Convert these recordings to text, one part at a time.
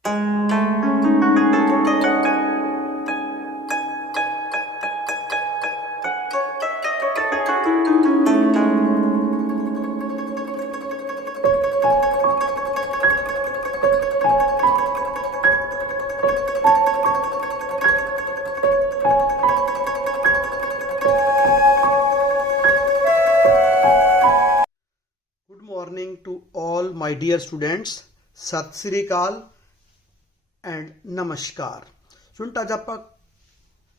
morning to all my dear students. सत श्री अकाल and नमस्कार। स्टूडेंट अज आप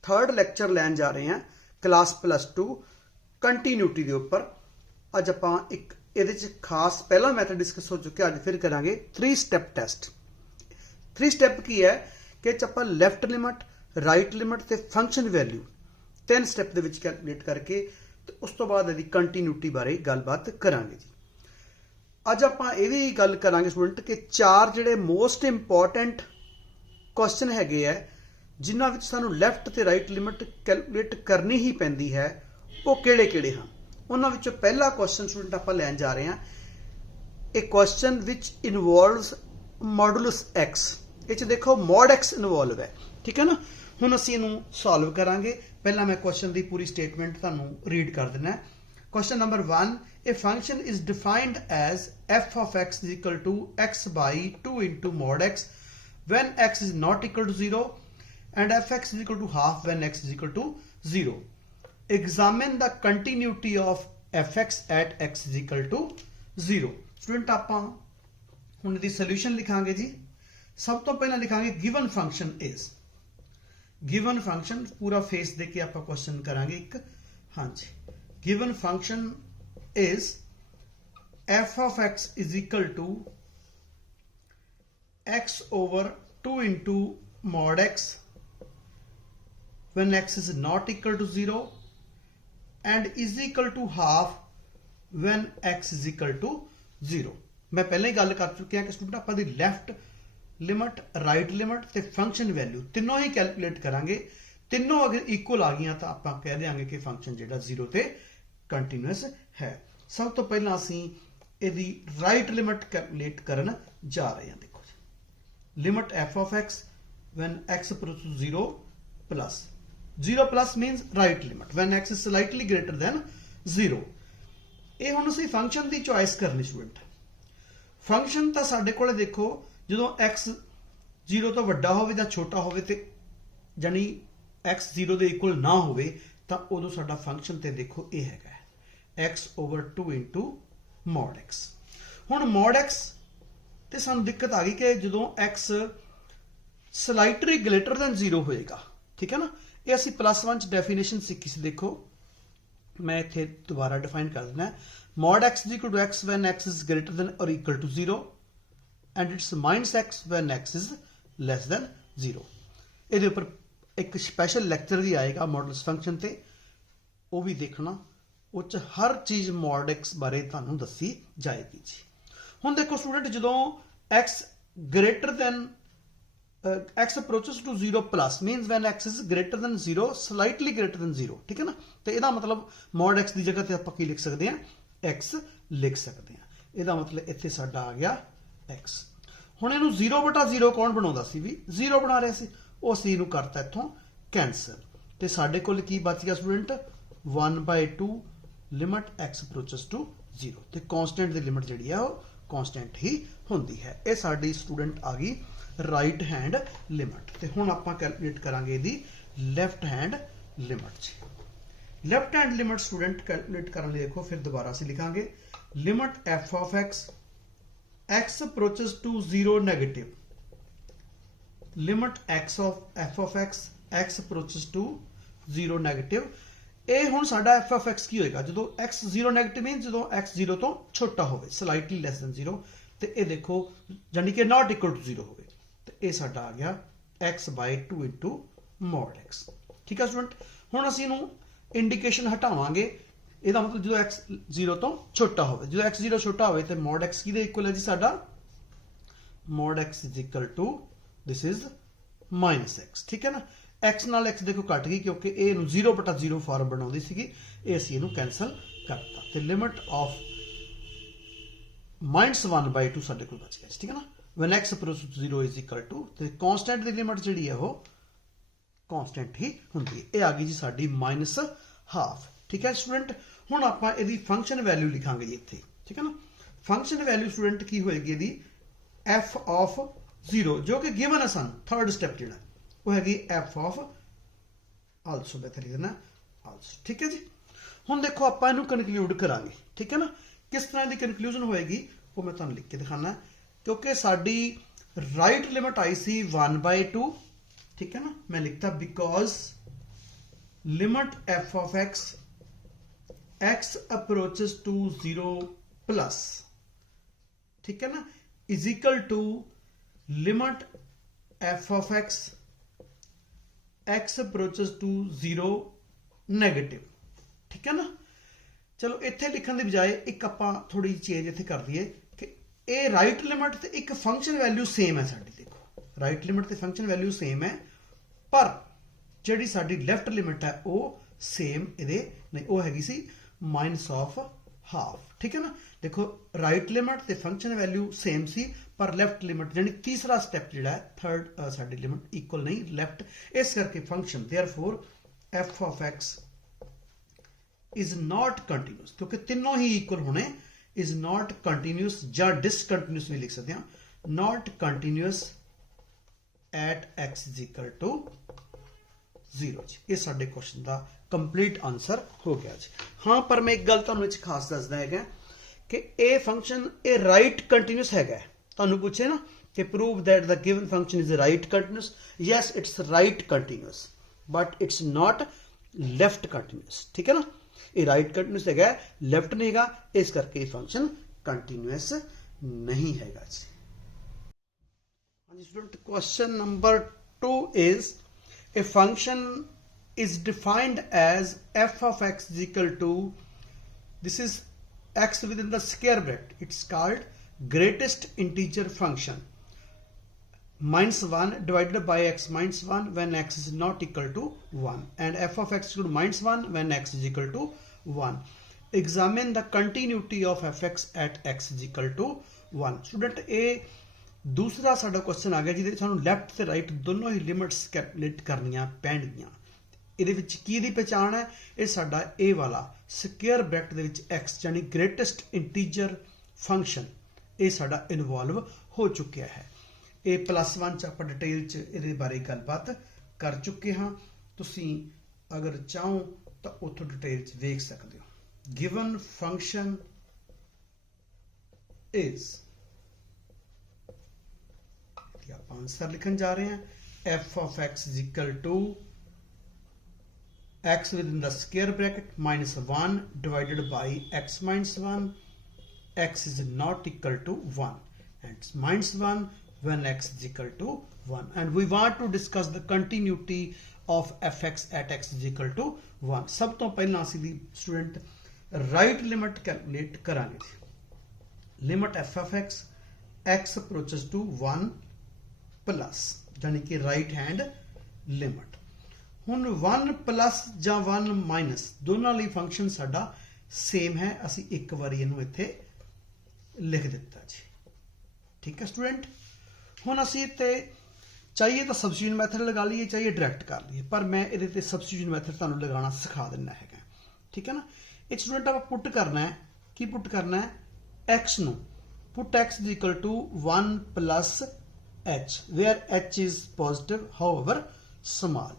थर्ड लैक्चर लैन जा रहे हैं क्लास +2 कंटीन्यूटी के उपर। अज आप एक ये खास पहला मैथड डिस्कस हो चुका, अज फिर करांगे 3 स्टैप टेस्ट। 3 स्टैप की है कि आप लैफ्ट लिमिट, राइट लिमिट ते फंक्शन वैल्यू 3 स्टैप दे विच कैलकुलेट करके तो उस तो बाद यदि कंटीन्यूटी बारे गलबात करांगे जी। अज आप ये भी गल करांगे स्टूडेंट कि 4 जिहड़े मोस्ट इंपॉर्टेंट क्वेश्चन हैगे है जिन्हां विच सानूं लैफ्ट ते राइट लिमिट कैलकुलेट करनी ही पैंदी है, वो किहड़े-किहड़े हैं। उन्हां विचों पहला क्वेश्चन स्टूडेंट आप लैन जा रहे हैं, a question which involves modulus X. इस देखो मॉड एक्स इनवॉल्व है, ठीक है ना। हुण असीं इहनूं सॉल्व करांगे। पहला मैं क्वेश्चन की पूरी स्टेटमेंट तुहानूं रीड कर देना है। Question number 1, a function is defined as f of x is equal to x by 2 into mod x when x is not equal to 0 and fx is equal to half when x is equal to 0. Examine the continuity of fx at x is equal to 0. Student ਆਪਾਂ ਹੁਣ ਦੀ solution लिखांगे जी। सब तो पहला लिखांगे given function is। given function पूरा face दे के आप question करांगे एक। हाँ जी, given function is f of x is equal to x over 2 into mod x when x is not equal to 0 and is equal to half when x is equal to 0। मैं पहले ही गल कर चुकी कि student आप left limit, right limit ते function value तीनों ही calculate करांगे। तीनों अगर इक्वल आ गई तो आप कह देंगे कि फंक्शन जिहड़ा 0 ते कंटीन्यूअस है। सब तो पहला असीं इहदी राइट लिमिट कैलकुलेट करन जा रहे हैं। देखो जी, limit F of X when X approach to 0 plus 0 plus minus right limit when X is slightly greater than 0। ये हुण असीं फंक्शन की चॉइस करनी स्टूडेंट। फंक्शन तो साडे कोल देखो जदों एक्स 0 तो वड्डा होवे जां छोटा होवे ते जानी एक्स 0 दे इक्वल ना होवे तां उदों साडा फंक्शन ते देखो ये हैगा x over 2 into mod x। हुण mod x ते सानूं दिक्कत आ गई कि जदों x स्लाइटली ग्रेटर दैन 0 होएगा, ठीक है ना। ये असीं +1 डेफिनेशन सीखी सी। देखो मैं इत्थे दोबारा डिफाइन कर देना है। mod x is equal to x when x is greater than or equal to 0 and it's minus x when x is less than 0। इहदे उपर एक स्पैशल लैक्चर भी आएगा मॉडल्स फंक्शन ते, वो भी देखना। उस हर चीज़ मॉड एक्स बारे तुहानूं दसी जाएगी जी। हुण देखो स्टूडेंट जदों X greater than X approaches to 0 plus minus when X is greater than 0 slightly greater than 0, ठीक है ना। तो यदा मतलब मॉड एक्स की जगह आप की लिख सकते हैं, एक्स लिख सकते हैं। यदा मतलब इत्थे साडा आ गया एक्स। हुण इहनूं 0/0 कौन बनाउंदा सी, भी 0 बना रहा सी, वो असीं इहनूं करता इत्थों कैंसल। तो साडे कोल की बच गया student 1/2 limit X approaches to 0। तो कॉन्सटेंट की लिमिट जी है वो कॉन्सटेंट ही होंगी है। ये साडी स्टूडेंट आ गई राइट हैंड लिमिट। तो हुण आपां कैलकुलेट करांगे दी लैफ्ट हैंड लिमिट जी। Left hand limit student calculate करने देखो फिर दोबारा से लिखांगे limit F of x, x approaches to 0 negative, limit x of f of x, x approaches to 0 negative. ये हुण साडा एफ ऑफ एक्स की होएगा जदों एक्स 0 नेगेटिव मीन जदों एक्स 0 तो छोटा होवे, स्लाइटली लैस दैन 0। तो ये देखो यानी कि नॉट इक्वल टू 0 होवे, तो ये साडा आ गया X by 2 into mod X, ठीक है स्टूडेंट। हुण असीं इहनूं इंडिकेशन हटावांगे, ਇਹਦਾ मतलब जो x 0 तो छोटा हो, जो x 0 छोटा हो तो mod x की इक्वल है जी साडा mod x is equal to this is minus x, ठीक है ना। x नाल x देखो कट गई क्योंकि ए 0/0 फॉर्म बनाउंदी सीगी, ए असीं इहनूं कैंसल करता। तो लिमिट ऑफ -1/2 साडे कोल बच गया, ठीक है ना। when x approaches to 0 is equal to ਤੇ ਕਨਸਟੈਂਟ ਦੀ ਲਿਮਟ ਜਿਹੜੀ ਹੈ ਉਹ ਕਨਸਟੈਂਟ ਹੀ ਹੁੰਦੀ ਹੈ। ਇਹ ਆ ਗਈ ਜੀ ਸਾਡੀ -ਹਾਫ। ਠੀਕ ਹੈ ਸਟੂਡੈਂਟ, ਹੁਣ ਆਪਾਂ ਇਹਦੀ ਫੰਕਸ਼ਨ ਵੈਲਿਊ ਲਿਖਾਂਗੇ ਜੀ ਇੱਥੇ। ਠੀਕ ਹੈ ਨਾ, ਫੰਕਸ਼ਨ ਵੈਲਿਊ ਸਟੂਡੈਂਟ ਕੀ ਹੋਏਗੀ ਇਹਦੀ f of 0 ਜੋ ਕਿ ਗਿਵਨ ਹੈ ਸਾਨੂੰ ਥਰਡ ਸਟੈਪ ਜਿਹੜਾ ਉਹ ਹੈਗੀ f of also ਬਿਹਤਰ ਲਿਖਣਾ also। ਠੀਕ ਹੈ ਜੀ, ਹੁਣ ਦੇਖੋ ਆਪਾਂ ਇਹਨੂੰ ਕਨਕਲੂਡ ਕਰਾਂਗੇ। ਠੀਕ ਹੈ ਨਾ, ਕਿਸ ਤਰ੍ਹਾਂ ਦੀ ਕਨਕਲੂਜਨ ਹੋਏਗੀ ਉਹ ਮੈਂ ਤੁਹਾਨੂੰ ਲਿਖ ਕੇ ਦਿਖਾਣਾ। ਕਿਉਂਕਿ ਸਾਡੀ ਰਾਈਟ ਲਿਮਟ ਆਈ ਸੀ 1/2। ठीक है ना, मैं लिखता because limit f of x approaches to 0 plus, ठीक है ना, is equal to limit f of x approaches to 0 negative. ठीक है ना, चलो इत्थे लिखने की बजाय एक आपां थोड़ी चेंज इत्थे कर दईए कि ये राइट लिमिट ते एक फंक्शन वैल्यू सेम है साडी। देखो राइट लिमिट ते फंक्शन वैल्यू सेम है, पर ਜਿਹੜੀ ਸਾਡੀ ਲੈਫਟ ਲਿਮਿਟ ਹੈ ਉਹ ਸੇਮ ਇਹਦੇ ਨਹੀਂ, ਉਹ ਹੈਗੀ ਸੀ -ਹਾਫ। ਠੀਕ ਹੈ ਨਾ, ਦੇਖੋ ਰਾਈਟ ਲਿਮਿਟ ਤੇ ਫੰਕਸ਼ਨ ਵੈਲਿਊ ਸੇਮ ਸੀ, ਪਰ ਲੈਫਟ ਲਿਮਿਟ ਯਾਨੀ ਤੀਸਰਾ ਸਟੈਪ ਜਿਹੜਾ ਹੈ ਥਰਡ ਸਾਡੀ ਲਿਮਿਟ ਇਕੁਅਲ ਨਹੀਂ ਲੈਫਟ, ਇਸ ਕਰਕੇ function therefore f of x is not continuous, क्योंकि तीनों ही इक्वल होने, इज नॉट कंटिन्यूस या डिसकंटिन्यूस भी लिख सकते हैं। Not continuous at x is equal to 0 जी। ये साडे क्वेश्चन का कंप्लीट आंसर हो गया जी। हाँ, पर मैं एक गल तुहानूं इच खास दसदा है कि ये फंक्शन ये राइट कंटिन्यूस है। तुहानूं पूछे ना कि prove that the given function is right continuous, yes it's right continuous but it's not left continuous. ठीक है ना, ये राइट कंटिन्यूस है, लेफ्ट नहीं है, इस करके फंक्शन कंटिन्यूस नहीं है जी। Student question number 2 is a function is defined as f of x is equal to, this is x within the square bracket, it's called greatest integer function -1 divided by x minus 1 when x is not equal to 1, and f of x is equal to -1 when x is equal to 1. Examine the continuity of fx at x is equal to 1. Student ये दूसरा साडा question आ गया जिहदे सानू left ते right दोनों ही limits calculate करनियां पैणगियां। ਇਹਦੇ ਵਿੱਚ ਕੀ ਦੀ ਪਛਾਣ ਹੈ, ਇਹ ਸਾਡਾ ਇਹ ਵਾਲਾ ਸਕੁਅਰ ਬ੍ਰੈਕਟ ਦੇ ਵਿੱਚ x ਯਾਨੀ ਗ੍ਰੇਟੈਸਟ ਇੰਟੀਜਰ ਫੰਕਸ਼ਨ ਇਹ ਸਾਡਾ ਇਨਵੋਲਵ ਹੋ ਚੁੱਕਿਆ ਹੈ। ਇਹ +1 ਚ ਆਪਾਂ ਡਿਟੇਲ ਚ ਇਹਦੇ ਬਾਰੇ ਗੱਲਬਾਤ ਕਰ ਚੁੱਕੇ ਹਾਂ, ਤੁਸੀਂ ਅਗਰ ਚਾਹੋ ਤਾਂ ਉੱਥੋਂ ਡਿਟੇਲ ਚ ਵੇਖ ਸਕਦੇ ਹੋ। ਗਿਵਨ ਫੰਕਸ਼ਨ ਇਜ਼, ਆਪਾਂ ਆਨਸਰ ਲਿਖਣ ਜਾ ਰਹੇ ਹਾਂ f of x is equal to x within the square bracket -1 divided by x minus 1, x is not equal to 1 and it's -1 when x is equal to 1, and we want to discuss the continuity of fx at x is equal to 1. सब तो पहला ਅਸੀਂ ਦੀ student right limit calculate करांगे। Limit f of x approaches to 1 plus यानी कि right hand limit. ਹੁਣ 1 plus ਜਾਂ 1 minus दोनों ਲਈ फंक्शन ਸਾਡਾ सेम है, ਅਸੀਂ ਇੱਕ ਵਾਰੀ ਇਹਨੂੰ ਇੱਥੇ ਲਿਖ ਦਿੱਤਾ ਜੀ। ठीक है स्टूडेंट, ਹੁਣ ਅਸੀਂ ਤੇ चाहिए तो सबस्टिट्यूशन मैथड लगा लीए, चाहिए डायरैक्ट कर लीए, पर मैं ये सबस्टिट्यूशन मैथड तुहानूं लगाना सिखा देना है। ठीक है ना, एक स्टूडेंट आप पुट करना है, की पुट करना है x नूं, put x is equal to 1 plus h where h is positive however small,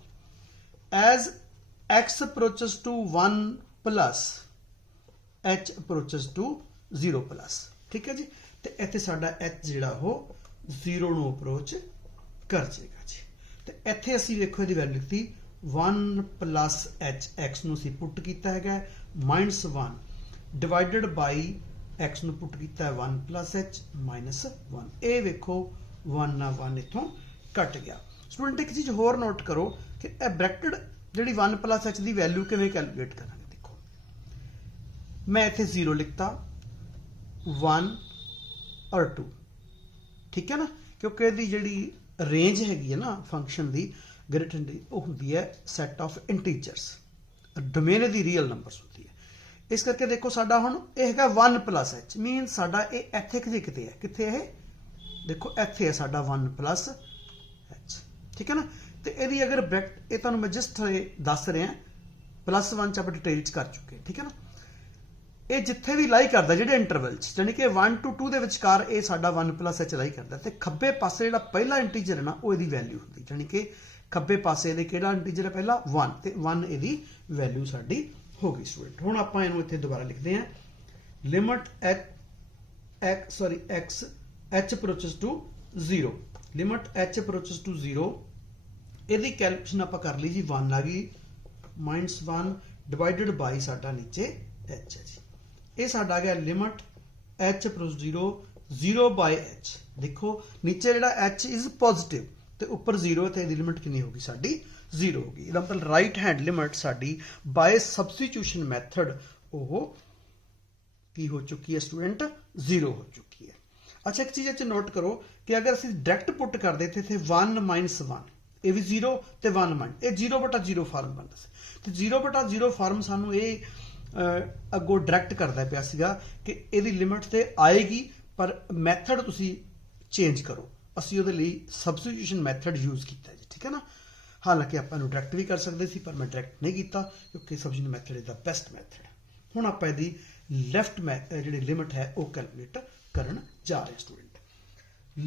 as x approaches to 1 plus h approaches to 0 plus। ठीक है जी, तो इत्थे साडा h जिहड़ा हो 0 नूं अप्रोच कर जाएगा जी। तो इत्थे असीं वेखो इहदी वैल्यू लिखती 1 प्लस h, x नूं असीं पुट कीता हैगा -1 डिवाइडेड बाई x नूं पुट कीता है 1 प्लस h -1। ये वेखो 1 ना 1 इत्थों कट गया। स्टूडेंट एक चीज़ होर नोट करो कि ब्रैकेट जिहड़ी 1 प्लस h की वैल्यू किवें कैलकुलेट करांगे। देखो मैं इत्थे 0 लिखता 1 और 2, ठीक है ना, क्योंकि इहदी जिहड़ी रेंज हैगी है ना फंक्शन दी ग्रेटर वो होंदी है सैट ऑफ इंटीजर्स, डोमेन दी रियल नंबर्स होती है। इस करके देखो साडा हुण ये हैगा 1 प्लस h मीन साडा ये इत्थे किते है, किथे है देखो इत्थे है साडा 1 प्लस एच, ठीक है ना। तो यदि अगर ब्रैकेट ये तुहानूं मैं जस्ट दस रहा +1 च आप डिटेल च कर चुके, ठीक है ना। ये जिथे भी लाई करता जिहड़े इंटरवल च, जानी कि 1 to 2 के विचकार ये साडा 1 प्लस एच लाई करता, तो खब्बे पासे जिहड़ा पहला इंटीजर है ना वो इहदी वैल्यू होंदी, जानी कि खब्बे पासे इहदे किहड़ा इंटीजर है पहला 1, तो 1 इहदी वैल्यू साडी हो गई स्टूडेंट। हुण आपां इहनूं इत्थे दोबारा लिखते हैं, limit X H approaches to 0, limit H approaches to 0, यदि कैलकुलेशन आप कर ली जी 1 आ गई, -1 डिवाइडेड बाई साडा नीचे एच है जी, ये साडा आ गया limit H approach 0, 0 by H. देखो नीचे जिहड़ा एच इज पॉजिटिव तो ऊपर 0 है, तो इसकी लिमिट कितनी होगी साडी 0 होगी। इसका मतलब right hand limit sari by substitution method वो की हो चुकी है स्टूडेंट 0 हो चुकी है। अच्छा एक चीज़ इत्थे नोट करो कि अगर असं डायरैक्ट पुट कर देते थे 1 - 1 ये भी 0 तो 1 - ये 0/0 फॉर्म बनता है, तो 0/0 फॉर्म सानू ये अगों डायरैक्ट करता पाया सीगा कि इसकी लिमिट तो आएगी पर मैथड तुसी चेंज करो, असी उहदे लई सबस्टिट्यूशन मैथड यूज़ किया जी, ठीक है ना। हालांकि आप डायरैक्ट भी कर सकते सी पर मैं डायरैक्ट नहीं किया क्योंकि substitution method is the best method. हुण आपां इहदी लैफ्ट जिहड़ी लिमिट है वो कैलकुलेट करन जा रहे student.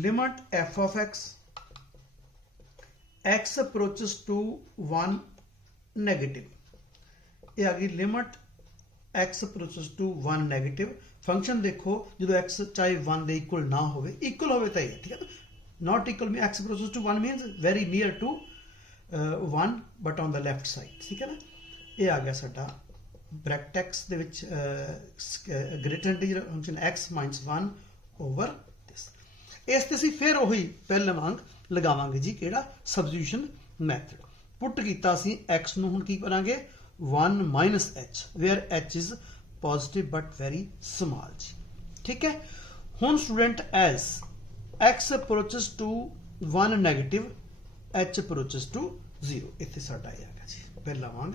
Limit F of X approaches to 1 negative, ये आ गई limit X approaches to 1 negative. Function देखो जो एक्स चाहे 1 के इक्वल ना हो, इक्वल हो तो है, ठीक है ना। नॉट इक्वल में X approaches to 1 minus very near to 1 but on the left side, ठीक है ना। ये आ गया साडा ब्रैकेट एक्स दे which greater integer function X -1 over this. इस ते असीं फिर वही पहले वांग लगावांगे जी किहड़ा सबस्टिट्यूशन मैथड। पुट कीता असीं एक्स नूं, हुण की करांगे 1 - H where H is positive but very small जी, ठीक है। हुण student as X approaches to 1 negative H approaches to 0, इत्थे साडा आ गया जी पहला वांग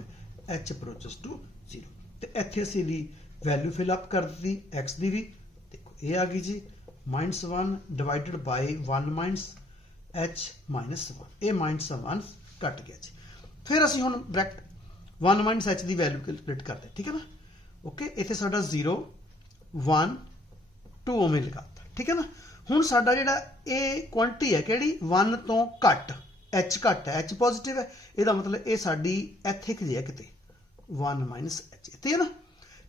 एच अप्रोचेस टू 0, तो इत्थे असीं दी वैल्यू फिलअप कर दी एक्स दी भी, देखो ये आ गई जी -1 डिवाइडेड बाई 1 - एच -1, ये -1 कट गया जी। फिर असीं हुण ब्रैकेट 1 - एच की वैल्यू कैलकुलेट करते, ठीक है ना। ओके इत्थे साडा 0 1 2 ओवें लगाता, ठीक है ना। हुण साडा जिहड़ा ये क्वांटिटी है किहड़ी 1 तो घट, एच घट है, एच पॉजिटिव है, इसदा मतलब ये साडी इत्थे कि है किते 1 - एच इत्थे है ना।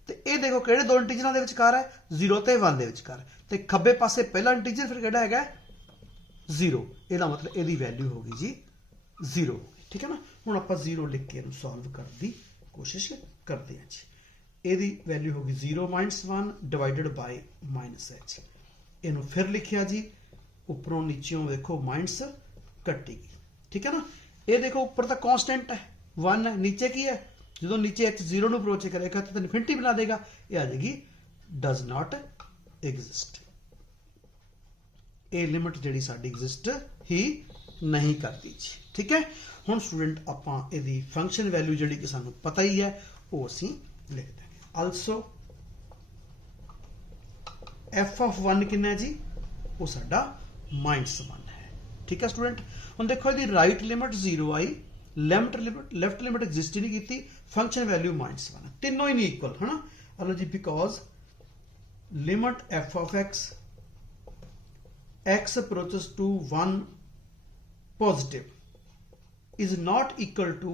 तो ये देखो किहड़े दो इंटीजरां दे विचकार है 0 ते 1 दे विचकार, तो खब्बे पासे पहला इंटीजर फिर किहड़ा हैगा 0, इसदा मतलब इसदी वैल्यू होगी जी 0, ठीक है ना। हुण आपां 0 लिख के इहनूं सॉल्व करने की कोशिश करते हैं जी। ਇਹਦੀ वैल्यू होगी 0 - 1 डिवाइडेड बाई -एच, इनू फिर लिखिया जी उपरों नीचों देखो माइनस कट्टी गई, ठीक है ना। ये देखो ऊपर तो कॉन्स्टेंट है 1 है, नीचे की है जो नीचे एच 0 अप्रोच करेगा तो इनफिनिटी बना देगा, ये आ जाएगी डज नॉट एग्जिस्ट, ये लिमिट जी साडी एग्जिस्ट ही नहीं करती जी, ठीक है। हुण स्टूडेंट आपां इहदी फंक्शन वैल्यू जिहड़ी कि सानूं पता ही है वो असीं लिख देंगे। आल्सो एफ ऑफ 1 कितना जी वो साडा -1 है, ठीक है स्टूडेंट। हुण देखो इहदी राइट लिमिट 0 आई, लैफ्ट लिमिट एग्जिस्ट ही नहीं की, फंक्शन वैल्यू -1, तीनों ही नहीं इक्वल है ना। हेलो जी because limit F of X approaches to 1 positive is not equal to,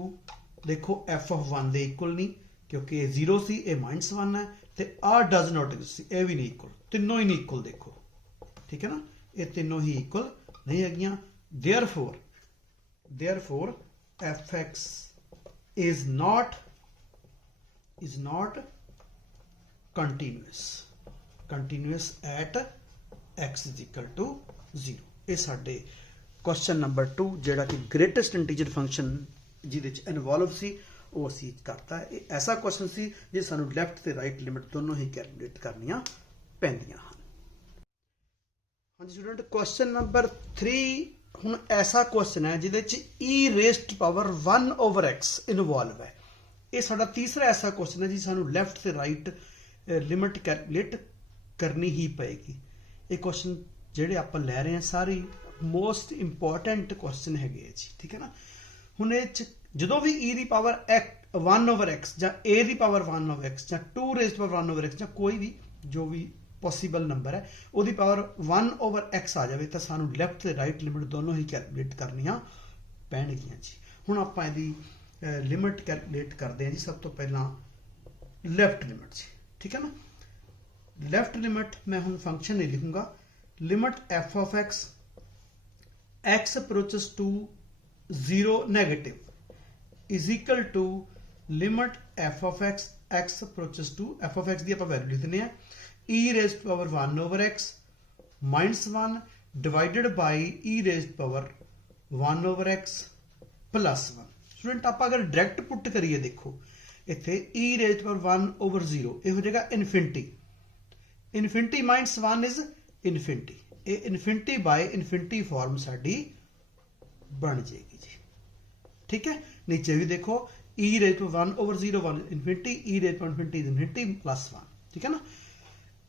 देखो एफ ऑफ 1 दे इक्वल नहीं क्योंकि ये 0 सी, ये -1 है, तो आ डज नॉट एग्जिस्ट, ये भी नहीं इक्वल, तीनों ही नहीं इक्वल देखो, ठीक है ना। ये तीनों ही इक्वल नहीं है, therefore F X is not continuous at X is equal to 0। ये साडे क्वेश्चन नंबर 2 जिहड़ा कि ग्रेटेस्ट इंटीजर फंक्शन जिहदे च इनवॉल्व सी वो असीं करता है। ऐसा क्वेश्चन सी जे सानूं लैफ्ट ते राइट लिमिट दोनों ही कैलकुलेट करनियां पैंदियां हन। हाँ जी स्टूडेंट क्वेश्चन नंबर 3 हुण ऐसा क्वेश्चन है जिहदे च e raised power 1 over x involve है। ये साडा तीसरा ऐसा क्वेश्चन है जी सानूं लैफ्ट ते राइट लिमिट कैलकुलेट करनी ही पएगी। ये क्वेश्चन ਜਿਹੜੇ ਆਪਾਂ ਲੈ ਰਹੇ ਹਾਂ ਸਾਰੇ ਮੋਸਟ ਇੰਪੋਰਟੈਂਟ ਕੁਐਸਚਨ ਹੈਗੇ ਆ ਜੀ, ਠੀਕ ਹੈ ਨਾ। ਹੁਣ ਇਹ 'ਚ ਜਦੋਂ ਵੀ e ਦੀ ਪਾਵਰ 1/x ਜਾਂ a ਦੀ ਪਾਵਰ 1/x ਜਾਂ 2 ਰੇਜ਼ਡ ਟੂ ਪਾਵਰ 1/x ਜਾਂ ਕੋਈ ਵੀ ਜੋ ਵੀ ਪੋਸੀਬਲ ਨੰਬਰ ਹੈ ਉਹਦੀ ਪਾਵਰ 1/x ਆ ਜਾਵੇ ਤਾਂ ਸਾਨੂੰ ਲੈਫਟ ਤੇ ਰਾਈਟ ਲਿਮਿਟ ਦੋਨੋਂ ਹੀ ਕੈਲਕੂਲੇਟ ਕਰਨੀਆਂ ਪੈਣਗੀਆਂ ਜੀ। ਹੁਣ ਆਪਾਂ ਇਹਦੀ ਲਿਮਿਟ ਕੈਲਕੂਲੇਟ ਕਰਦੇ ਹਾਂ ਜੀ। ਸਭ ਤੋਂ ਪਹਿਲਾਂ ਲੈਫਟ ਲਿਮਿਟ ਜੀ, ਠੀਕ ਹੈ ਨਾ। ਲੈਫਟ ਲਿਮਿਟ ਮੈਂ ਹੁਣ ਫੰਕਸ਼ਨ ਨਹੀਂ ਲਿਖੂੰਗਾ। Limit f of x x approaches to 0 negative is equal to limit f of x x approaches to f of x ਦੀ ਆਪਾਂ ਵੈਲਿਊ ਲਿਖ ਦਿੰਦੇ ਆ e raised to power 1/x minus 1 divided by e raised to power 1/x plus 1। Student ਆਪਾਂ ਅਗਰ direct ਪੁੱਟ ਕਰੀਏ ਦੇਖੋ ਇੱਥੇ e raised to power 1/0 ਇਹ ਹੋ ਜਾਏਗਾ infinity. Infinity minus 1 is infinity. ਇਹ ਇਨਫਿਨਿਟੀ ਬਾਈ ਇਨਫਿਨਿਟੀ ਫਾਰਮ ਸਾਡੀ ਬਣ ਜਾਏਗੀ ਜੀ, ਠੀਕ ਹੈ। ਨੀਚੇ ਵੀ ਦੇਖੋ e raised to 1/0 1 infinity e raised to infinity is infinity plus 1, ਠੀਕ ਹੈ ਨਾ।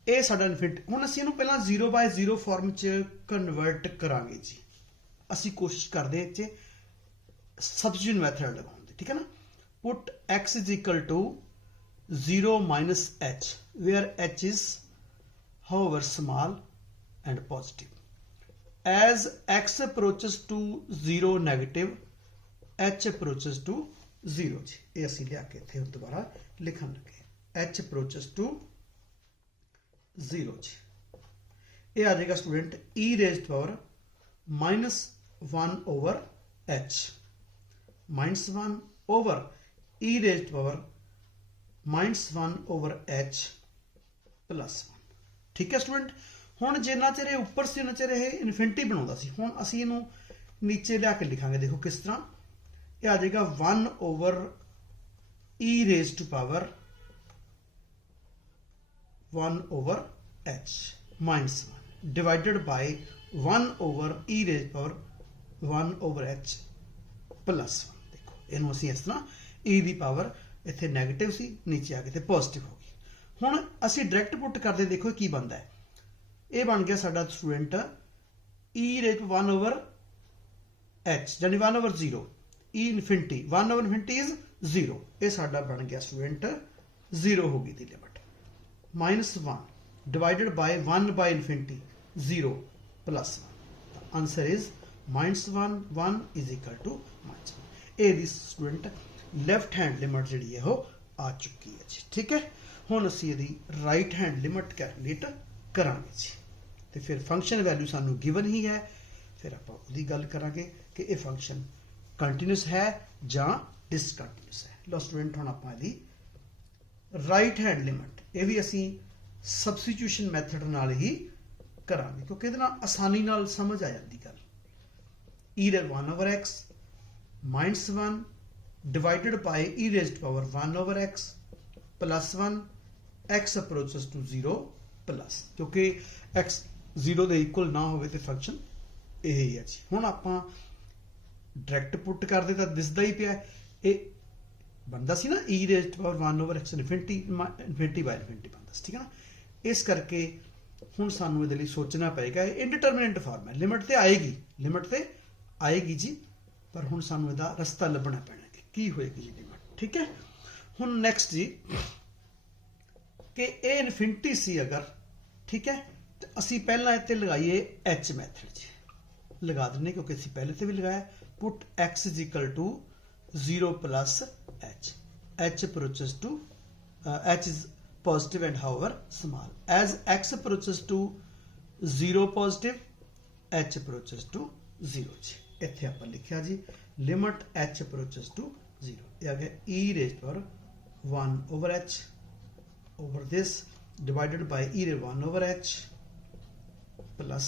ਇਹ ਸਾਡਾ ਇਨਫਿਨਿਟੀ। ਹੁਣ ਅਸੀਂ ਇਹਨੂੰ ਪਹਿਲਾਂ 0/0 ਫਾਰਮ 'ਚ ਕਨਵਰਟ ਕਰਾਂਗੇ ਜੀ। ਅਸੀਂ ਕੋਸ਼ਿਸ਼ ਕਰਦੇ ਇਹ 'ਚ ਸਬਸਟੀਟਿਊਸ਼ਨ ਮੈਥਡ ਲਗਾਉਣ ਦੀ, ਠੀਕ ਹੈ ਨਾ। ਪੁੱਟ x is equal to 0 minus h where h is however small and positive. As x approaches to 0 negative h approaches to 0 ਜੀ। ਇਹ ਅਸੀਂ ਲਿਆ ਕੇ ਇੱਥੇ ਦੁਬਾਰਾ ਲਿਖਣ ਲੱਗੇ h approaches to 0 ਜੀ। ਇਹ ਆ ਜਾਏਗਾ student e raised to power -1/h -1 over e raised to power -1/h plus 1, ਠੀਕ ਹੈ ਸਟੂਡੈਂਟ। ਹੁਣ ਜਿੰਨਾ ਚਿਰ ਇਹ ਉੱਪਰ ਸੀ ਉਹਨਾਂ ਚਿਰ ਇਹ ਇਨਫਿਨਿਟੀ ਬਣਾਉਂਦਾ ਸੀ। ਹੁਣ ਅਸੀਂ ਇਹਨੂੰ ਨੀਚੇ ਲਿਆ ਕੇ ਲਿਖਾਂਗੇ। ਦੇਖੋ ਕਿਸ ਤਰ੍ਹਾਂ ਇਹ ਆ ਜਾਏਗਾ 1/e raised to power 1/h minus 1 divided by 1/e raised to power 1/h plus 1। ਦੇਖੋ ਇਹਨੂੰ ਅਸੀਂ ਇਸ ਤਰ੍ਹਾਂ e ਦੀ ਪਾਵਰ ਇੱਥੇ ਨੈਗੇਟਿਵ ਸੀ ਨੀਚੇ ਆ ਕੇ ਤੇ ਪੋਜ਼ਿਟਿਵ ਹੋ ਗਈ। ਹੁਣ ਅਸੀਂ ਡਾਇਰੈਕਟ ਪੁੱਟ ਕਰਦੇ ਦੇਖੋ ਕੀ ਬਣਦਾ ਹੈ। ਇਹ ਬਣ ਗਿਆ ਸਾਡਾ student e raised to 1/h ਯਾਨੀ 1/0 e infinity 1/infinity is 0। ਇਹ ਸਾਡਾ ਬਣ ਗਿਆ ਸਟੂਡੈਂਟ 0 ਹੋ ਗਈ ਦੀ limit -1 divided by 1/infinity 0 plus 1। Answer is -1 1 is equal to -1। ਇਹ ਦੀ ਸਟੂਡੈਂਟ ਲੈਫਟ ਹੈਂਡ ਲਿਮਿਟ ਜਿਹੜੀ ਹੈ ਉਹ ਆ ਚੁੱਕੀ ਹੈ ਜੀ, ਠੀਕ ਹੈ। ਹੁਣ ਅਸੀਂ ਇਹਦੀ ਰਾਈਟ ਹੈਂਡ ਲਿਮਿਟ ਕੈਲਕੂਲੇਟ ਕਰਾਂਗੇ ਜੀ। ਤੇ ਫਿਰ ਫੰਕਸ਼ਨ ਵੈਲਿਊ ਸਾਨੂੰ ਗਿਵਨ ਹੀ ਹੈ। ਫਿਰ ਆਪਾਂ ਉਹਦੀ ਗੱਲ ਕਰਾਂਗੇ ਕਿ ਇਹ ਫੰਕਸ਼ਨ ਕੰਟੀਨਿਊਸ ਹੈ ਜਾਂ ਡਿਸਕੰਟੀਨਿਊਸ ਹੈ। ਲੋ ਸਟੂਡੈਂਟ ਹੁਣ ਆਪਾਂ ਇਹਦੀ ਰਾਈਟ ਹੈਂਡ ਲਿਮਿਟ ਇਹ ਵੀ ਅਸੀਂ ਸਬਸਟੀਟਿਊਸ਼ਨ ਮੈਥਡ ਨਾਲ ਹੀ ਕਰਾਂਗੇ ਕਿਉਂਕਿ ਇਹਦੇ ਨਾਲ ਆਸਾਨੀ ਨਾਲ ਸਮਝ ਆ ਜਾਂਦੀ ਗੱਲ। e raised 1/x -1 divided by e raised to power 1/x plus 1 x approaches to 0 plus, ਕਿਉਂਕਿ x 0 ਦੇ ਇਕੁਅਲ ਨਾ ਹੋਵੇ ਤੇ ਫੰਕਸ਼ਨ ਇਹ ਹੀ ਹੈ ਜੀ। ਹੁਣ ਆਪਾਂ ਡਾਇਰੈਕਟ ਪੁੱਟ ਕਰਦੇ ਤਾਂ ਦਿਸਦਾ ਹੀ ਪਿਆ ਇਹ ਬਣਦਾ ਸੀ ਨਾ e raised to power 1/x infinity by infinity ਬਣਦਾ ਸੀ, ਠੀਕ ਹੈ ਨਾ। ਇਸ ਕਰਕੇ ਹੁਣ ਸਾਨੂੰ ਇਹਦੇ ਲਈ ਸੋਚਣਾ ਪਏਗਾ। ਇਹ ਇਨਡਿਟਰਮੀਨੇਟ ਫਾਰਮ ਹੈ। ਲਿਮਿਟ ਤੇ ਆਏਗੀ ਜੀ, ਪਰ ਹੁਣ ਸਾਨੂੰ ਇਹਦਾ ਰਸਤਾ ਲੱਭਣਾ ਪੈਣਾ ਕਿ ਕੀ ਹੋਏਗੀ ਜੀ ਲਿਮਿਟ, ਠੀਕ ਹੈ। ਹੁਣ ਨੈਕਸਟ ਜੀ ਕਿ ਇਹ ਇਨਫਿਨਿਟੀ ਸੀ ਅਗਰ, ਠੀਕ ਹੈ, ਤੇ ਅਸੀਂ ਪਹਿਲਾਂ ਇੱਥੇ ਲਗਾਈਏ h ਮੈਥਡ ਜੀ। ਲਗਾ ਦਿੰਦੇ ਕਿਉਂਕਿ ਅਸੀਂ ਪਹਿਲੇ ਤੇ ਵੀ ਲਗਾਇਆ। ਪੁੱਟ x is equal to 0 plus h approaches to h is positive and however small. As x approaches to 0 positive h approaches to 0 ਜੀ। ਇੱਥੇ ਆਪਾਂ ਲਿਖਿਆ ਜੀ ਲਿਮਿਟ h approaches to 0। ਇਹ ਆ ਗਿਆ e raised to power 1/h over this divided by e raised 1/h plus।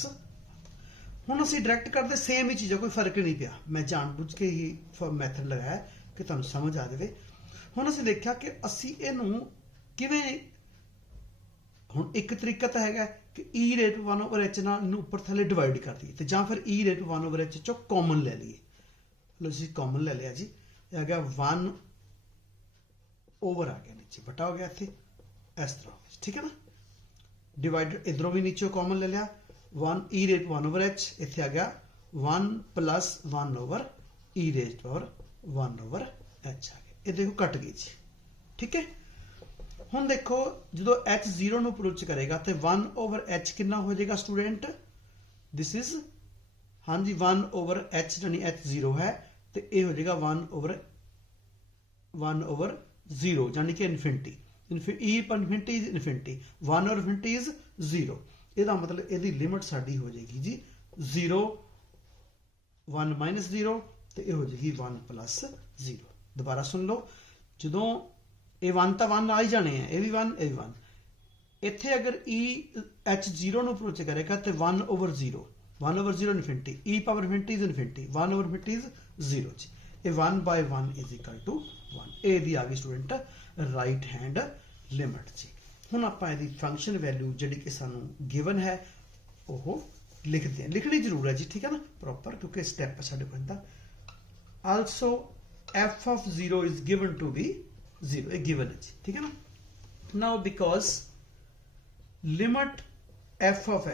ਹੁਣ ਅਸੀਂ ਡਾਇਰੈਕਟ ਕਰਦੇ ਸੇਮ ਹੀ ਚੀਜ਼ਾਂ, ਕੋਈ ਫਰਕ ਨਹੀਂ ਪਿਆ। ਮੈਂ ਜਾਣਬੁੱਝ ਕੇ ਹੀ ਮੈਥਡ ਲਗਾਇਆ ਕਿ ਤੁਹਾਨੂੰ ਸਮਝ ਆ ਜਾਵੇ। ਹੁਣ ਅਸੀਂ ਦੇਖਿਆ ਕਿ ਅਸੀਂ ਇਹਨੂੰ ਕਿਵੇਂ, ਹੁਣ ਇੱਕ ਤਰੀਕਾ ਤਾਂ ਹੈਗਾ ਕਿ e raised to 1/h ਨਾਲ ਇਹਨੂੰ ਉੱਪਰ ਥੱਲੇ ਡਿਵਾਈਡ ਕਰ ਦਈਏ ਤੇ ਜਾਂ ਫਿਰ e raised to 1/h ਚੋਂ ਕਾਮਨ ਲੈ ਲਈਏ। ਲੋ ਅਸੀਂ ਕਾਮਨ ਲੈ ਲਿਆ ਜੀ। ਇਹ ਆ ਗਿਆ 1 ਓਵਰ ਆ ਗਿਆ ਨੀਚੇ ਬਟਾ ਹੋ ਗਿਆ ਇੱਥੇ ਇਸ ਤਰ੍ਹਾਂ, ਠੀਕ ਹੈ ਨਾ। ਡਿਵਾਈਡਡ ਇਧਰੋਂ ਵੀ ਨੀਚੇ ਕਾਮਨ ਲੈ ਲਿਆ 1 e रेज 1 ओवर h, इत्थे आ गया 1 plus 1 over e raise power 1 over h आ गया। ये देखो कट गई जी, ठीक है। हुण देखो जो h 0 ਨੂੰ ਅਪਰੋਚ करेगा तो 1 ओवर h कितना हो जाएगा स्टूडेंट, दिस इज हाँ जी 1 ओवर h यानी h 0 है तो ये हो जाएगा 1 ओवर 0 यानी कि इन्फिनिटी, ई पर इन्फिनिटी इज इन्फिनिटी, 1 और इन्फिनिटी इज 0। ਇਹਦਾ मतलब ਇਹਦੀ ਲਿਮਟ ਸਾਡੀ ਹੋ ਜਾਏਗੀ ਜੀ 0 1 ਮਾਈਨਸ 0 ਤੇ ਇਹ ਹੋ ਜਾਏਗੀ 1 ਪਲੱਸ 0। ਦੁਬਾਰਾ ਸੁਣ ਲਓ, ਜਦੋਂ ਇਹ 1 ਤਾਂ 1 ਆ ਹੀ ਜਾਣੇ ਆ, ਇਹ ਵੀ 1 ਇਹ ਵੀ 1, ਇੱਥੇ ਅਗਰ e h 0 ਨੂੰ ਅਪਰੋਚ ਕਰੇਗਾ ਤੇ 1 over 0 infinity, e power infinity is infinity, 1 over infinity is 0 ਜੀ। ਇਹ 1 ਬਾਈ 1 ਇਜ਼ ਇਕੁਅਲ ਟੂ 1, ਇਹ ਦੀ ਆ ਗਈ ਸਟੂਡੈਂਟ ਰਾਈਟ हैंड ਲਿਮਟ ਜੀ। ਹੁਣ ਆਪਾਂ ਇਹਦੀ ਫੰਕਸ਼ਨ ਵੈਲਿਊ ਜਿਹੜੀ ਕਿ ਸਾਨੂੰ ਗਿਵਨ ਹੈ ਉਹ ਲਿਖਦੇ ਹਾਂ, ਲਿਖਣੀ ਜ਼ਰੂਰ ਹੈ ਜੀ, ਠੀਕ ਹੈ ਨਾ ਪ੍ਰੋਪਰ, ਕਿਉਂਕਿ ਸਟੈਪ ਸਾਡੇ ਕੋਲ ਹੁੰਦਾ। Also f of 0 is given to be 0, ਇਹ ਗਿਵਨ ਹੈ ਜੀ, ਠੀਕ ਹੈ ਨਾ। Now because limit f of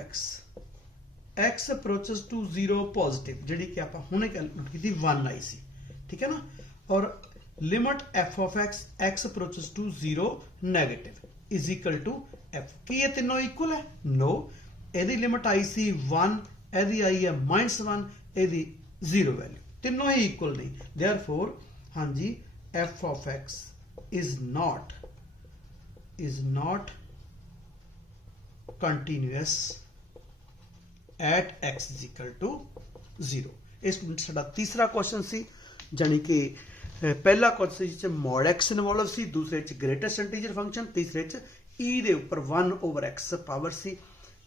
x approaches to 0 positive, ਜਿਹੜੀ ਕਿ ਆਪਾਂ ਹੁਣੇ ਕੈਲਕੂਲੇਟ ਕੀਤੀ 1 ਆਈ ਸੀ, ਠੀਕ ਹੈ ਨਾ, ਔਰ limit f of x approaches to 0 negative is equal to f। ਕੀ ਇਹ ਤਿੰਨੋਂ ਇਕੁਅਲ ਹੈ? नो, ਇਹਦੀ ਲਿਮਟ ਆਈ ਸੀ 1, ਇਹਦੀ ਆਈ ਹੈ -1, ਇਹਦੀ 0 ਵੈਲਿਊ, ਤਿੰਨੋਂ ਹੀ ਇਕੁਅਲ ਨਹੀਂ। therefore ਹਾਂਜੀ f of x is not continuous at x is equal to 0। ਇਹ ਸਟੂਡੈਂਟ ਸਾਡਾ ਤੀਸਰਾ ਕੁਐਸਚਨ ਸੀ, ਜਾਨੀ ਕਿ पहला क्वेश्चन मॉड एक्स इनवॉल्व सी, दूसरे ग्रेटेस्ट इंटीजर फंक्शन, तीसरे ई दे उपर 1 ओवर एक्स पावर सी।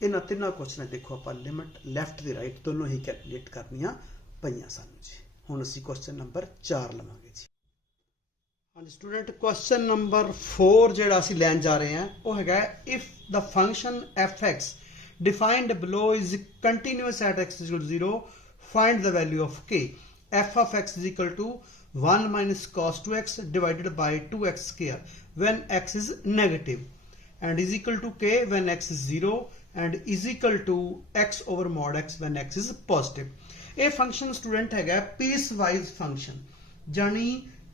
इन्हां तिन्नां क्वेश्चन देखो आप लिमिट लैफ्ट ते राइट दोनों ही कैलकुलेट करनियां पईयां सानूं जी। हुण असीं क्वेश्चन नंबर 4 लवांगे जी। हाँ जी स्टूडेंट, क्वेश्चन नंबर 4 जिहड़ा असीं लैण जा रहे हैं वो हैगा if the function f x defined below is continuous at x equal to 0, find the value of k. F of x is equal to 1 minus cos 2x divided by 2x square when x is negative and is equal to k when x is 0 and is equal to x over mod x when x is positive। ਇਹ function student ਹੈਗਾ piece wise function, ਜਾਨੀ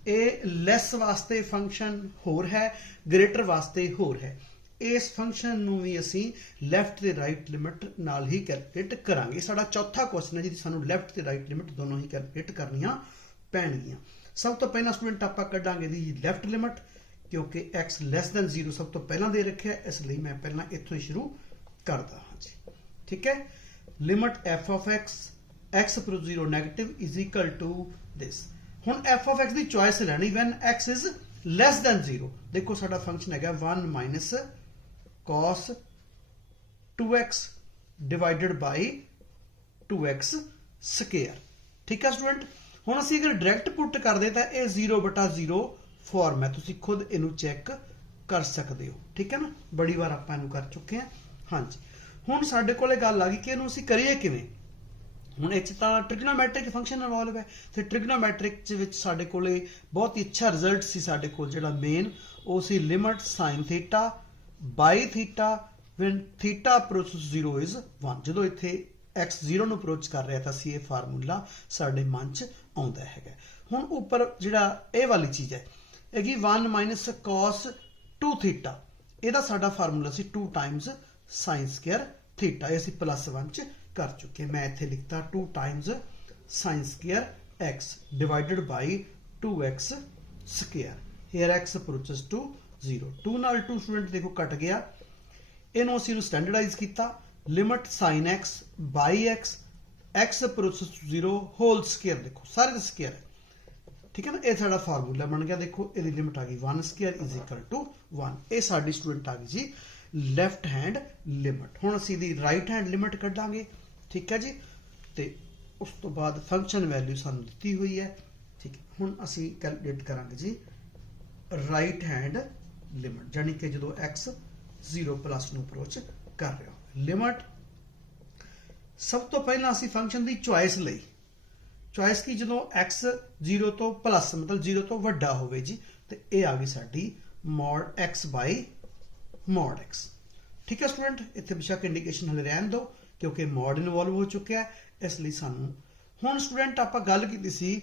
ਇਹ ਲੈਸ ਵਾਸਤੇ function ਹੋਰ ਹੈ, greater ਵਾਸਤੇ ਹੋਰ ਹੈ। ਇਸ ਫੰਕਸ਼ਨ ਨੂੰ ਵੀ ਅਸੀਂ ਲੈਫਟ ਤੇ ਰਾਈਟ ਲਿਮਟ ਨਾਲ ਹੀ ਕੈਲਕੂਲੇਟ ਕਰਾਂਗੇ। ਸਾਡਾ ਚੌਥਾ ਕੁਐਸਚਨ ਹੈ ਜਿਹਦੀ ਸਾਨੂੰ ਲੈਫਟ ਤੇ ਰਾਈਟ ਲਿਮਟ ਦੋਨੋਂ ਹੀ ਕੈਲਕੂਲੇਟ ਕਰਨੀਆਂ ਪੈਣਗੀਆਂ। सब तो पहला स्टूडेंट आप कढ़ांगे दी लैफ्ट लिमिट, क्योंकि x लैस दैन 0 सब तो पहला दे रखे है, इसलिए मैं पहला इत्थों ही शुरू करदा हाँ जी, ठीक है। Limit f of x approach 0 negative is equal to this. हुण f of x दी चॉइस लैनी when x is less than 0। देखो साडा फंक्शन हैगा 1 minus cos 2x divided by 2x square, ठीक है स्टूडेंट। ਹੁਣ ਅਸੀਂ ਅਗਰ ਡਾਇਰੈਕਟ ਪੁੱਟ ਕਰਦੇ ਤਾਂ ਇਹ 0/0 ਫਾਰਮ ਹੈ, ਤੁਸੀਂ ਖੁਦ ਇਹਨੂੰ ਚੈੱਕ ਕਰ ਸਕਦੇ ਹੋ, ਠੀਕ ਹੈ ਨਾ। ਬੜੀ ਵਾਰ ਆਪਾਂ ਇਹਨੂੰ ਕਰ ਚੁੱਕੇ ਹਾਂ ਹਾਂਜੀ। ਹੁਣ ਸਾਡੇ ਕੋਲੇ ਗੱਲ ਆ ਗਈ ਕਿ ਇਹਨੂੰ ਅਸੀਂ ਕਰੀਏ ਕਿਵੇਂ। ਹੁਣ ਇਹ 'ਚ ਤਾਂ ਟ੍ਰਿਗਨੋਮੈਟ੍ਰਿਕ ਫੰਕਸ਼ਨ ਇਨਵੋਲਵ ਹੈ ਤੇ ਟ੍ਰਿਗਨੋਮੈਟ੍ਰਿਕ ਦੇ ਵਿੱਚ ਸਾਡੇ ਕੋਲੇ ਬਹੁਤ ਹੀ ਅੱਛਾ ਰਿਜ਼ਲਟ ਸੀ ਸਾਡੇ ਕੋਲ, ਜਿਹੜਾ ਮੇਨ ਉਹ ਸੀ limit sine theta by theta when theta approaches 0 is 1। ਜਦੋਂ ਇੱਥੇ x 0 ਨੂੰ ਅਪਰੋਚ ਕਰ ਰਿਹਾ ਤਾਂ ਅਸੀਂ ਇਹ ਫਾਰਮੂਲਾ ਸਾਡੇ ਮਨ 'ਚ ਆਉਂਦਾ ਹੈਗਾ। ਹੁਣ ਉੱਪਰ ਜਿਹੜਾ ਇਹ ਵਾਲੀ ਚੀਜ਼ ਹੈ ਹੈਗੀ 1 ਮਾਈਨਸ cos 2 ਥੀਟਾ, ਇਹਦਾ ਸਾਡਾ ਫਾਰਮੂਲਾ ਸੀ 2 ਟਾਈਮਸ ਸਾਈਨ ਸਕੁਅਰ ਥੀਟਾ, ਇਹ ਅਸੀਂ +1 ਚ ਕਰ ਚੁੱਕੇ। ਮੈਂ ਇੱਥੇ ਲਿਖਤਾ 2 times sine square x divided by 2x square. Here x approaches to 0, 2 ਨਾਲ 2 ਸਟੂਡੈਂਟ ਦੇਖੋ ਕੱਟ ਗਿਆ, ਇਹਨੂੰ ਅਸੀਂ ਸਟੈਂਡਰਡਾਈਜ਼ ਕੀਤਾ। Limit sine x by x approaches to 0 whole square, देखो सारे का स्क्वायर है, ठीक है ना। ये साडा फार्मूला बन गया, देखो ये लिमिट आ गई 1 स्क्वायर इज इक्वल टू 1। ये साडी स्टूडेंट आ गई जी लैफ्ट हैंड लिमिट। हुण असीं दी राइट हैंड लिमिट कढांगे, ठीक है जी, ते उस तो बाद फंक्शन वैल्यू सानूं दित्ती हुई है, ठीक है। हुण असीं कैलकुलेट करांगे जी राइट हैंड लिमिट, जानी कि जदों x 0 प्लस नूं अप्रोच कर रहे हो। लिमिट सब तो पहला असी फंक्शन की चॉइस लई, चॉइस की जो x 0 तो प्लस मतलब 0 तो वड्डा होवे जी, तो ये आ गई साडी mod x by mod x, ठीक है स्टूडेंट। इत्थे बेशक इंडिकेशन हले रहन दो, क्योंकि मॉड इन्वॉल्व हो चुका है, इसलिए सानू हुण स्टूडेंट आपां गल कीती सी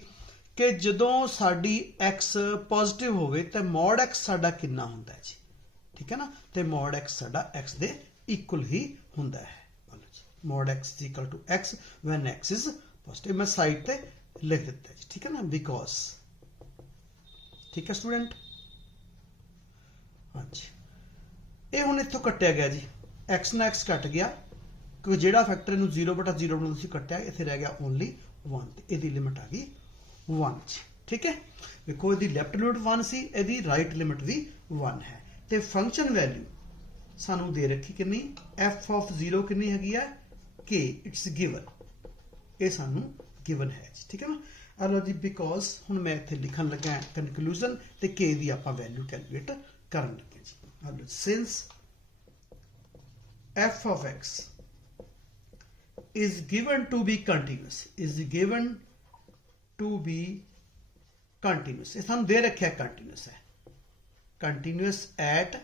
कि जदों साडी x पॉजिटिव होवे तो मॉड x साडा कितना हुंदा है जी, ठीक है ना। तो मॉड x साडा x दे इक्वल ही हुंदा है। Mod x is equal to x when x is positive. मैं साइड ते लिख दिता है जी, ठीक है ना, बिकॉज, ठीक है स्टूडेंट। हाँ जी, ये हुण इत्थों कट्टिया गया जी, x ना x कट गया क्योंकि जिहड़ा फैक्टर इनू 0/0 ਨੂੰ ਤੁਸੀਂ कट्टिया, इत्थे रह गया ओनली 1 ते इहदी लिमिट आ गई 1 जी, ठीक है। देखो इहदी लेफ्ट लिमिट 1 सी, इहदी राइट लिमिट भी 1 है। ते फंक्शन वैल्यू सानू दे रखी कितनी, f ऑफ 0 कितनी हैगी है, k, इट्स गिवन, ये सानू गिवन है जी, ठीक है ना। अलो जी बिकॉज हुण मैं इत्थे लिखण लगा कंक्लूजन ते k दी आपां वैल्यू कैलकुलेट करन लगे जी। अलो since f of x is given to be continuous, is given to be continuous, ये सानू दे रखा है continuous है, continuous at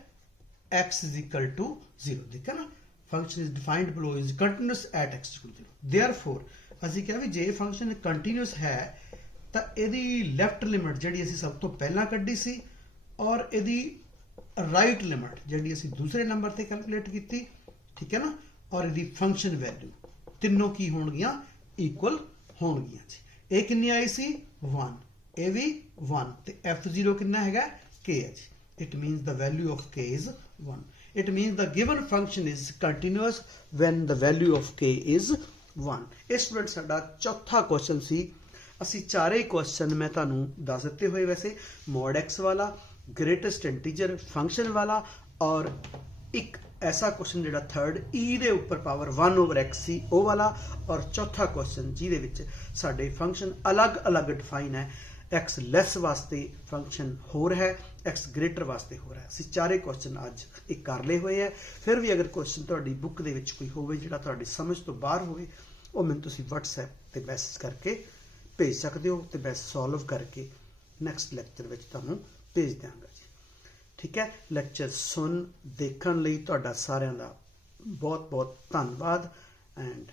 x is equal to 0, देखा ना, function is defined below is continuous at x is equal to 0, therefore ਅਸੀਂ ਕਿਹਾ ਵੀ ਜੇ ਫੰਕਸ਼ਨ ਕੰਟੀਨਿਊਸ ਹੈ ਤਾਂ ਇਹਦੀ ਲੈਫਟ ਲਿਮਿਟ ਜਿਹੜੀ ਅਸੀਂ ਸਭ ਤੋਂ ਪਹਿਲਾਂ ਕੱਢੀ ਸੀ ਔਰ ਇਹਦੀ ਰਾਈਟ ਲਿਮਿਟ ਜਿਹੜੀ ਅਸੀਂ ਦੂਸਰੇ ਨੰਬਰ ਤੇ ਕੈਲਕੂਲੇਟ ਕੀਤੀ, ਠੀਕ ਹੈ ਨਾ, ਔਰ ਇਹਦੀ ਫੰਕਸ਼ਨ ਵੈਲਿਊ ਤਿੰਨੋਂ ਕੀ ਹੋਣਗੀਆਂ, ਇਕੁਅਲ ਹੋਣਗੀਆਂ ਜੀ। ਇਹ ਕਿੰਨੀ ਆਈ ਸੀ 1, ਇਹ ਵੀ 1 ਤੇ f0 ਕਿੰਨਾ ਹੈਗਾ k ਹੈ ਜੀ। It means the value of k is 1. It means the given function is continuous when the value of k is 1. ਇਹ ਸਟੂਡੈਂਟ ਸਾਡਾ ਚੌਥਾ ਕੁਐਸਚਨ ਸੀ। ਅਸੀਂ ਚਾਰੇ ਕੁਐਸਚਨ ਮੈਂ ਤੁਹਾਨੂੰ ਦੱਸ ਦਿੱਤੇ ਹੋਏ ਵੈਸੇ, ਮੋਡ x ਵਾਲਾ, ग्रेटेस्ट इंटीजर फंक्शन वाला और एक ऐसा क्वेश्चन जो थर्ड ई दे उपर पावर 1/x सी वो वाला, और चौथा क्वेश्चन जिहदे साडे फंक्शन अलग अलग डिफाइन है, एक्स लैस वास्ते फंक्शन होर है, एक्स ग्रेटर वास्ते होर है। असीं चारे क्वेश्चन अज एक कर ले हुए हैं। फिर भी अगर क्वेश्चन तुहाडी बुक दे विच कोई होवे जिहड़ा तुहाडी समझ तो बाहर होवे, वो मैनूं तुसीं WhatsApp ते मैसेज करके भेज सकते हो तो मैं सॉल्व करके नैक्सट लैक्चर विच तुहानूं भेज देंगा जी, ठीक है। लैक्चर सुन देखने लई तुहाडा सारिਆਂ ਦਾ बहुत बहुत धन्यवाद and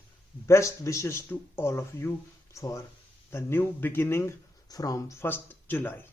best wishes to all of you for the new beginning from 1 July.